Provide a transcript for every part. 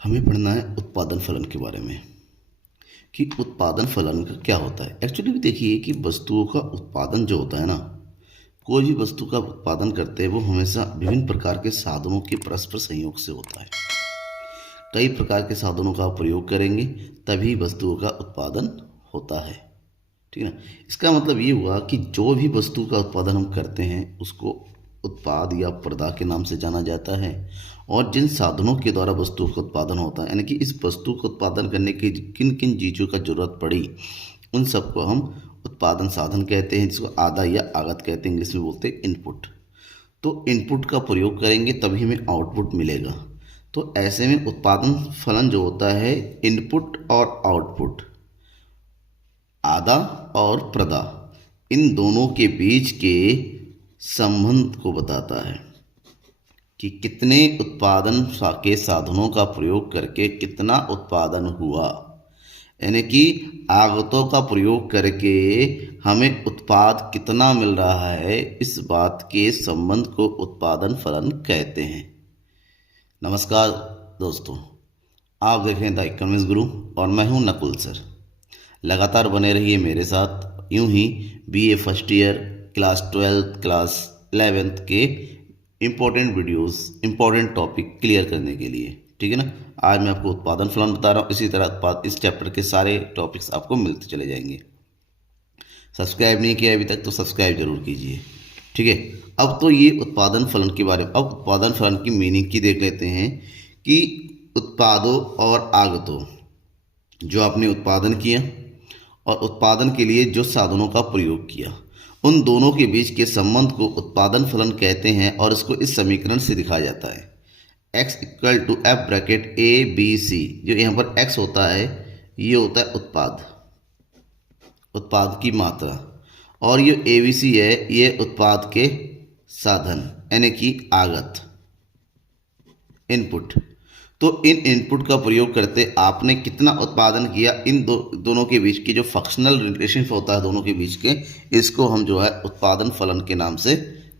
हमें पढ़ना है उत्पादन फलन के बारे में कि उत्पादन फलन का क्या होता है। एक्चुअली भी देखिए कि वस्तुओं का उत्पादन जो होता है ना, कोई भी वस्तु का उत्पादन करते हैं वो हमेशा विभिन्न प्रकार के साधनों के परस्पर संयोग से होता है। कई प्रकार के साधनों का प्रयोग करेंगे तभी वस्तुओं का उत्पादन होता है। ठीक है ना। इसका मतलब ये हुआ कि जो भी वस्तु का उत्पादन हम करते हैं उसको उत्पाद या प्रदा के नाम से जाना जाता है। और जिन साधनों के द्वारा वस्तु का उत्पादन होता है, यानी कि इस वस्तु को उत्पादन करने की किन किन चीज़ों का जरूरत पड़ी, उन सबको हम उत्पादन साधन कहते हैं, जिसको आदा या आगत कहते हैं, इंग्लिश में बोलते हैं इनपुट। तो इनपुट का प्रयोग करेंगे तभी हमें आउटपुट मिलेगा। तो ऐसे में उत्पादन फलन जो होता है, इनपुट और आउटपुट, आदा और प्रदा, इन दोनों के बीच के संबंध को बताता है कि कितने उत्पादन के साधनों का प्रयोग करके कितना उत्पादन हुआ। यानी कि आगतों का प्रयोग करके हमें उत्पाद कितना मिल रहा है, इस बात के संबंध को उत्पादन फलन कहते हैं। नमस्कार दोस्तों, आप देख रहे हैं द इकोनॉमिक्स गुरु और मैं हूं नकुल सर। लगातार बने रहिए मेरे साथ यूं ही BA first year, class 12th, class 11th के important videos, important topic clear करने के लिए। ठीक है ना। आज मैं आपको उत्पादन फलन बता रहा हूँ। इसी तरह इस चैप्टर के सारे टॉपिक्स आपको मिलते चले जाएंगे। सब्सक्राइब नहीं किया अभी तक तो सब्सक्राइब जरूर कीजिए। ठीक है। अब तो ये उत्पादन फलन के बारे में, अब उत्पादन फलन की मीनिंग की देख लेते हैं कि उत्पादों और आगतों, जो आपने उत्पादन किया और उत्पादन के लिए जो साधनों का प्रयोग किया, उन दोनों के बीच के संबंध को उत्पादन फलन कहते हैं। और इसको इस समीकरण से दिखाया जाता है, x equal to f bracket a b c. जो यहाँ पर x होता है ये होता है उत्पाद की मात्रा, और ये ए बी सी है ये उत्पाद के साधन, यानी कि आगत, इनपुट। तो इन इनपुट का प्रयोग करते आपने कितना उत्पादन किया, इन दोनों के बीच की जो फंक्शनल रिलेशन होता है दोनों के बीच के, इसको हम जो है उत्पादन फलन के नाम से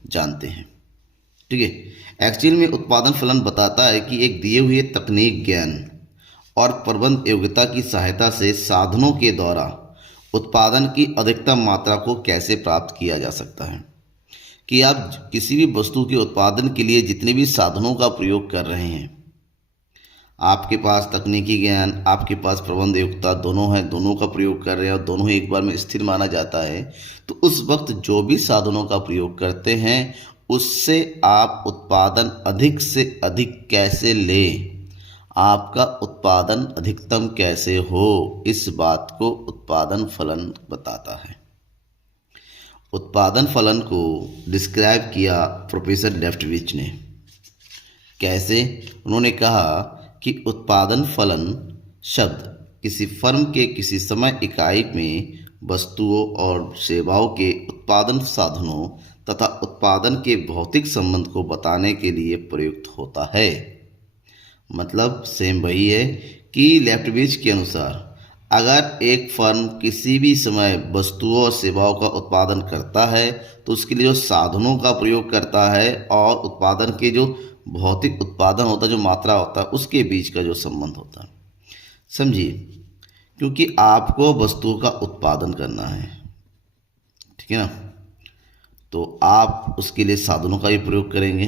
जानते हैं। ठीक है। एक्चुअल में उत्पादन फलन बताता है कि एक दिए हुए तकनीक, ज्ञान और प्रबंध योग्यता की सहायता से साधनों के द्वारा उत्पादन की अधिकतम मात्रा को कैसे प्राप्त किया जा सकता है। कि आप किसी भी वस्तु के उत्पादन के लिए जितने भी साधनों का प्रयोग कर रहे हैं, आपके पास तकनीकी ज्ञान, आपके पास प्रबंध योग्यता दोनों है, दोनों का प्रयोग कर रहे हैं और दोनों ही एक बार में स्थिर माना जाता है, तो उस वक्त जो भी साधनों का प्रयोग करते हैं उससे आप उत्पादन अधिक से अधिक कैसे लें, आपका उत्पादन अधिकतम कैसे हो, इस बात को उत्पादन फलन बताता है। उत्पादन फलन को डिस्क्राइब किया प्रोफेसर लेफ्टविच ने। कैसे? उन्होंने कहा कि उत्पादन फलन शब्द किसी फर्म के किसी समय इकाई में वस्तुओं और सेवाओं के उत्पादन साधनों तथा उत्पादन के भौतिक संबंध को बताने के लिए प्रयुक्त होता है। मतलब सेम वही है कि लेफ्टविच के अनुसार अगर एक फर्म किसी भी समय वस्तुओं और सेवाओं का उत्पादन करता है तो उसके लिए जो साधनों का प्रयोग करता है और उत्पादन के जो भौतिक उत्पादन होता है, जो मात्रा होता है, उसके बीच का जो संबंध होता है। समझिए, क्योंकि आपको वस्तुओं का उत्पादन करना है, ठीक है ना, तो आप उसके लिए साधनों का भी प्रयोग करेंगे।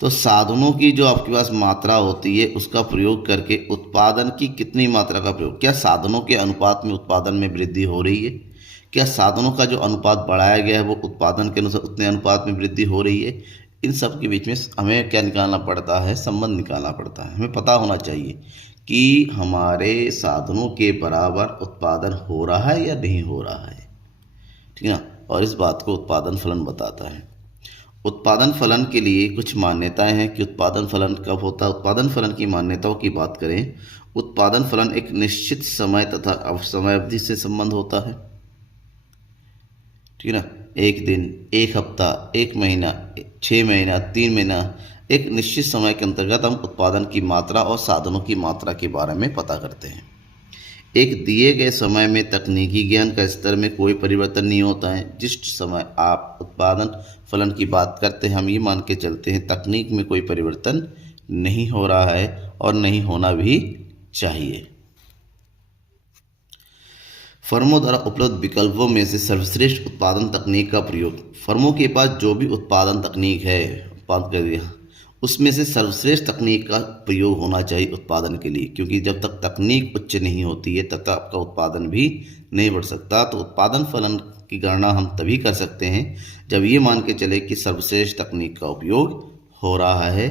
तो साधनों की जो आपके पास मात्रा होती है उसका प्रयोग करके उत्पादन की कितनी मात्रा का प्रयोग, क्या साधनों के अनुपात में उत्पादन में वृद्धि हो रही है, क्या साधनों का जो अनुपात बढ़ाया गया है वो उत्पादन के अनुसार उतने अनुपात में वृद्धि हो रही है, इन सब के बीच में हमें क्या निकालना पड़ता है, संबंध निकालना पड़ता है। हमें पता होना चाहिए कि हमारे साधनों के बराबर उत्पादन हो रहा है या नहीं हो रहा है। ठीक है ना। और इस बात को उत्पादन फलन बताता है। उत्पादन फलन के लिए कुछ मान्यताएं हैं कि उत्पादन फलन कब होता है। उत्पादन फलन की मान्यताओं की बात करें, उत्पादन फलन एक निश्चित समय तथा समय अवधि से संबंध होता है। ठीक है ना। एक दिन, एक हफ्ता, एक महीना, 6 महीना, 3 महीना, एक निश्चित समय के अंतर्गत हम उत्पादन की मात्रा और साधनों की मात्रा के बारे में पता करते हैं। एक दिए गए समय में तकनीकी ज्ञान का स्तर में कोई परिवर्तन नहीं होता है। जिस समय आप उत्पादन फलन की बात करते हैं, हम ये मान के चलते हैं तकनीक में कोई परिवर्तन नहीं हो रहा है और नहीं होना भी चाहिए। फर्मों द्वारा उपलब्ध विकल्पों में से सर्वश्रेष्ठ उत्पादन तकनीक का प्रयोग। फर्मों के पास जो भी उत्पादन तकनीक है, उत्पादन कर दिया, उसमें से सर्वश्रेष्ठ तकनीक का प्रयोग होना चाहिए उत्पादन के लिए, क्योंकि जब तक तकनीक उच्च नहीं होती है तब तक आपका उत्पादन भी नहीं बढ़ सकता। तो उत्पादन फलन की गणना हम तभी कर सकते हैं जब ये मान के चले कि सर्वश्रेष्ठ तकनीक का उपयोग हो रहा है।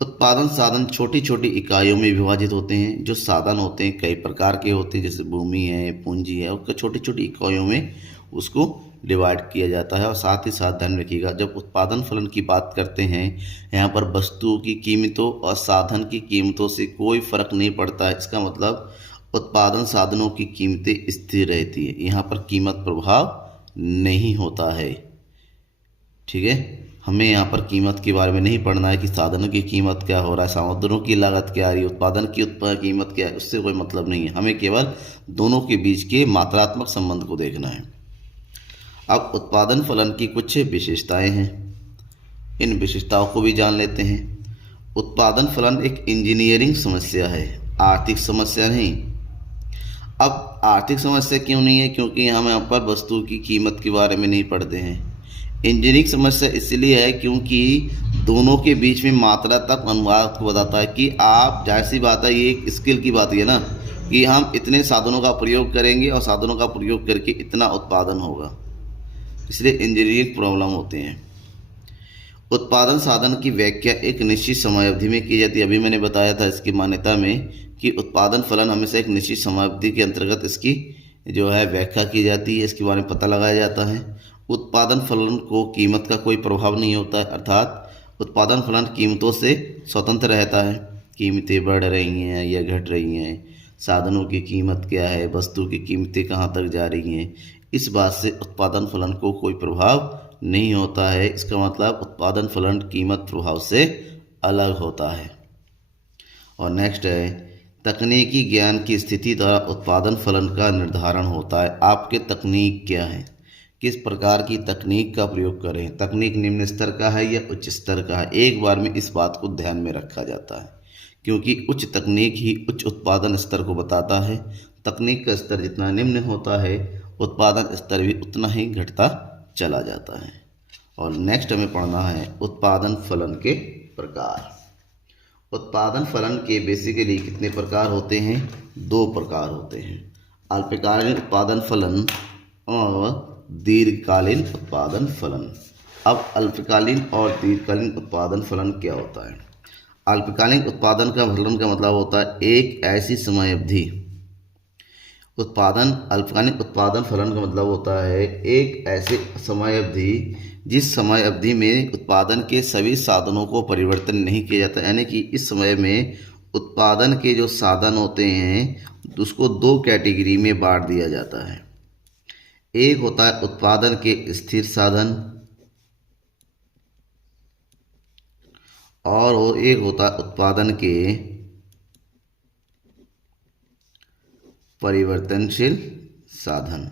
उत्पादन साधन छोटी छोटी इकाइयों में विभाजित होते हैं। जो साधन होते हैं कई प्रकार के होते हैं, जैसे भूमि है, पूंजी है, उसको छोटी छोटी इकाइयों में उसको डिवाइड किया जाता है। और साथ ही साथ ध्यान रखिएगा, जब उत्पादन फलन की बात करते हैं यहाँ पर वस्तुओं की कीमतों और साधन की कीमतों से कोई फर्क नहीं पड़ता है। इसका मतलब उत्पादन साधनों की कीमतें स्थिर रहती है, यहाँ पर कीमत प्रभाव नहीं होता है। ठीक है, हमें यहाँ पर कीमत के बारे में नहीं पढ़ना है कि साधनों की कीमत क्या हो रहा है, सामग्रियों की लागत क्या आ रही है, उत्पादन की कीमत क्या है, उससे कोई मतलब नहीं है। हमें केवल दोनों के बीच के मात्रात्मक संबंध को देखना है। अब उत्पादन फलन की कुछ विशेषताएं हैं, इन विशेषताओं को भी जान लेते हैं। उत्पादन फलन एक इंजीनियरिंग समस्या है, आर्थिक समस्या नहीं। अब आर्थिक समस्या क्यों नहीं है? क्योंकि हम यहाँ पर वस्तु की कीमत के बारे में नहीं पढ़ते हैं। इंजीनियरिंग समस्या इसलिए है क्योंकि दोनों के बीच में मात्रात्मक अनुपात को बताता है कि आप, जाहिर सी बात है, ये एक स्किल की बात है ना, कि हम इतने साधनों का प्रयोग करेंगे और साधनों का प्रयोग करके इतना उत्पादन होगा, इसलिए इंजीनियरिंग प्रॉब्लम होते हैं। उत्पादन साधन की व्याख्या एक निश्चित समय अवधि में की जाती है। अभी मैंने बताया था इसकी मान्यता में कि उत्पादन फलन हमेशा एक निश्चित समय अवधि के अंतर्गत इसकी जो है व्याख्या की जाती है, इसके बारे में पता लगाया जाता है। उत्पादन फलन को कीमत का कोई प्रभाव नहीं होता है, अर्थात उत्पादन फलन कीमतों से स्वतंत्र रहता है। कीमतें बढ़ रही हैं या घट रही हैं, साधनों की कीमत क्या है, वस्तु की कीमतें कहाँ तक जा रही हैं, इस बात से उत्पादन फलन को कोई प्रभाव नहीं होता है। इसका मतलब उत्पादन फलन कीमत प्रभाव से अलग होता है। और नेक्स्ट है, तकनीकी ज्ञान की स्थिति द्वारा उत्पादन फलन का निर्धारण होता है। आपके तकनीक क्या है, किस प्रकार की तकनीक का प्रयोग करें, तकनीक निम्न स्तर का है या उच्च स्तर का है, एक बार में इस बात को ध्यान में रखा जाता है, क्योंकि उच्च तकनीक ही उच्च उत्पादन स्तर को बताता है। तकनीक का स्तर जितना निम्न होता है, उत्पादन स्तर भी उतना ही घटता चला जाता है। और नेक्स्ट हमें पढ़ना है उत्पादन फलन के प्रकार। उत्पादन फलन के बेसिकली कितने प्रकार होते हैं? 2 प्रकार होते हैं, अल्पकालीन उत्पादन फलन और दीर्घकालीन उत्पादन फलन। अब अल्पकालीन और दीर्घकालीन उत्पादन फलन क्या होता है? अल्पकालीन उत्पादन का फलन का मतलब होता है एक ऐसी समय अवधि, अल्पकालीन उत्पादन फलन का मतलब होता है एक ऐसे समय अवधि जिस समय अवधि में उत्पादन के सभी साधनों को परिवर्तन नहीं किया जाता। यानी कि इस समय में उत्पादन के जो साधन होते हैं उसको 2 कैटेगरी में बांट दिया जाता है। एक होता है उत्पादन के स्थिर साधन और एक होता है उत्पादन के परिवर्तनशील साधन।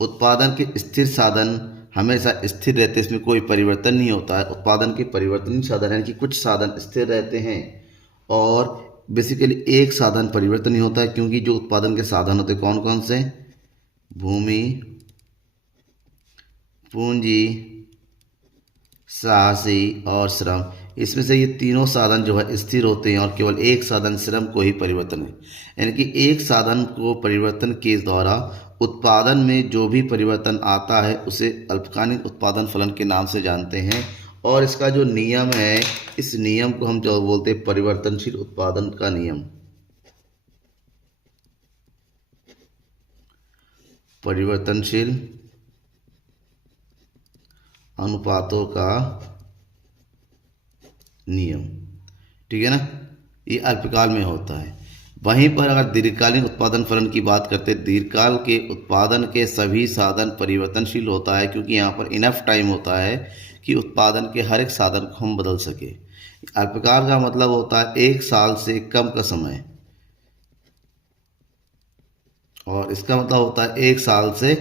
उत्पादन के स्थिर साधन हमेशा स्थिर रहते हैं, इसमें कोई परिवर्तन नहीं होता है। उत्पादन के परिवर्तनशील साधन यानी कि कुछ साधन स्थिर रहते हैं और बेसिकली एक साधन परिवर्तन नहीं होता है, क्योंकि जो उत्पादन के साधन होते हैं कौन कौन से? भूमि, पूंजी, साहसी और श्रम। इसमें से ये तीनों साधन जो है स्थिर होते हैं और केवल एक साधन श्रम को ही परिवर्तन है। यानी कि एक साधन को परिवर्तन के द्वारा उत्पादन में जो भी परिवर्तन आता है उसे अल्पकालीन उत्पादन फलन के नाम से जानते हैं। और इसका जो नियम है, इस नियम को हम जो बोलते हैं परिवर्तनशील उत्पादन का नियम, परिवर्तनशील अनुपातों का नियम। ठीक है ना, ये अल्पकाल में होता है। वहीं पर अगर दीर्घकालीन उत्पादन फलन की बात करते हैं, दीर्घकाल के उत्पादन के सभी साधन परिवर्तनशील होता है, क्योंकि यहाँ पर इनफ टाइम होता है कि उत्पादन के हर एक साधन को हम बदल सके। अल्पकाल का मतलब होता है 1 साल से कम का समय, और इसका मतलब होता है 1 साल से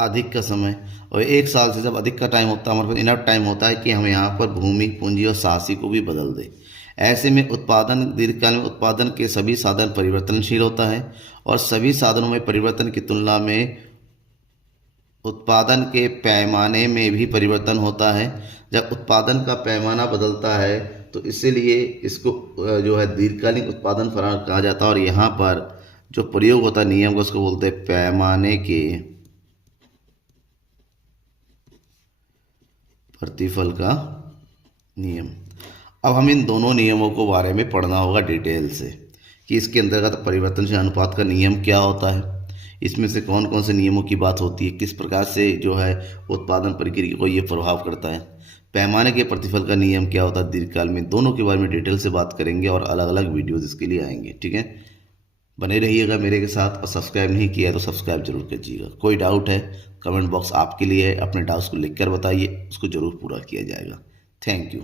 अधिक का समय। और 1 साल से जब अधिक का टाइम होता है, हमारे पास इनफ टाइम होता है कि हम यहाँ पर भूमि, पूंजी और साहसी को भी बदल दें। ऐसे में उत्पादन दीर्घकाल में उत्पादन के सभी साधन परिवर्तनशील होता है और सभी साधनों में परिवर्तन की तुलना में उत्पादन के पैमाने में भी परिवर्तन होता है। जब उत्पादन का पैमाना बदलता है तो इसीलिए इसको जो है दीर्घकालिक उत्पादन फलन कहा जाता है। और यहाँ पर जो प्रयोग होता है नियम का उसको बोलते हैं पैमाने के प्रतिफल का नियम। अब हम इन दोनों नियमों को बारे में पढ़ना होगा डिटेल से कि इसके अंतर्गत परिवर्तनशील अनुपात का नियम क्या होता है, इसमें से कौन कौन से नियमों की बात होती है, किस प्रकार से जो है उत्पादन प्रक्रिया को ये प्रभाव करता है, पैमाने के प्रतिफल का नियम क्या होता है दीर्घकाल में, दोनों के बारे में डिटेल से बात करेंगे और अलग अलग वीडियोज़ इसके लिए आएंगे। ठीक है, बने रहिएगा मेरे के साथ और सब्सक्राइब नहीं किया है तो सब्सक्राइब जरूर कीजिएगा। कोई डाउट है कमेंट बॉक्स आपके लिए है, अपने डाउट्स को लिख कर बताइए, उसको ज़रूर पूरा किया जाएगा। Thank you.